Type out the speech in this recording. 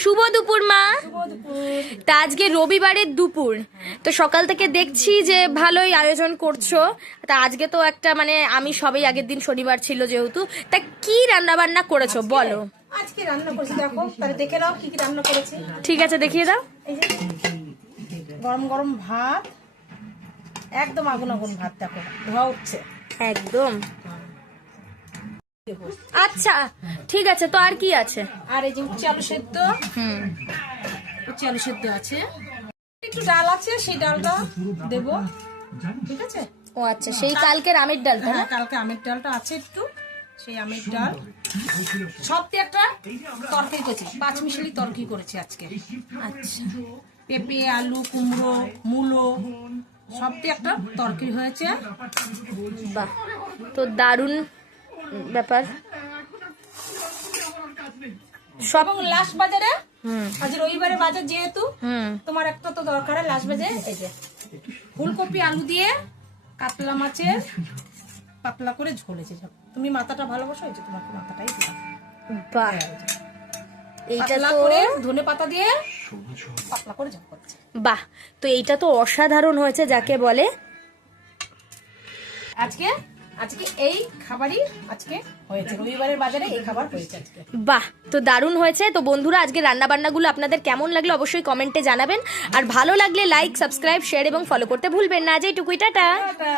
শুভ দুপুর মা। তা আজকে রবিবারের দুপুর, তো সকাল থেকে দেখছি যে ভালোই আয়োজন করছো। তা আজকে তো একটা মানে আমি সবাই আগের দিন শনিবার ছিল যেহেতু, তা কি রান্না বান্না করেছো বলো। আজকে রান্না করেছি, দেখো তাহলে দেখে নাও কি কি রান্না করেছি। ঠিক আছে, দেখিয়ে দাও। এই যে গরম গরম ভাত, একদম আগুন আগুন ভাত, দেখো ধোয়া উঠছে একদম। আচ্ছা ঠিক আছে, তো আর কি আছে? আর এই যে উচ্ছে আলু সেদ্ধ, উচ্ছে আলু সেদ্ধ আছে, একটু ডাল আছে, সেই ডালটা দেবো, ঠিক আছে। ও আচ্ছা, সেই কালকের আমের ডালটা না? হ্যাঁ, কালকে আমের ডালটা আছে একটু, সেই আমের ডাল সব দিয়ে একটা তরকারি করেছি, 5 মিশালি তরকারি করেছি আজকে। আচ্ছা, পেঁপে, আলু, কুমড়ো, মূলো সব দিয়ে একটা তরকারি হয়েছে। বাহ, তো দারুণ ব্যাপার। সব লাস্ট বাজারে, আজ রবিবারে বাজার যেহেতু হুম, তোমার একটা তো দরকার, লাস্ট বাজারে এই যে ফুলকপি আলু দিয়ে কাতলা মাছের পাতলা করে ঝোলেছে। তুমি মাথাটা ভালোবাসো, এই যে তোমাকে মাথাটাই দিলাম। বাহ, এইটা পাতলা তো করে ধনে পাতা দিয়ে পাতলা করে ঝোল করছে। বাহ, তো এইটা তো অসাধারণ হয়েছে যাকে বলে। আজকে আজকে এই খাবারই আজকে হয়েছে, রবিবারের বাজারে এই খাবার হয়েছে আজকে। বাহ, তো দারুণ হয়েছে। তো বন্ধুরা, আজকে রান্না বান্নাগুলো আপনাদের কেমন লাগলো অবশ্যই কমেন্টে জানাবেন, আর ভালো লাগলে লাইক, সাবস্ক্রাইব, শেয়ার এবং ফলো করতে ভুলবেন না। আজ এইটুকুই, টাটা। টাটা।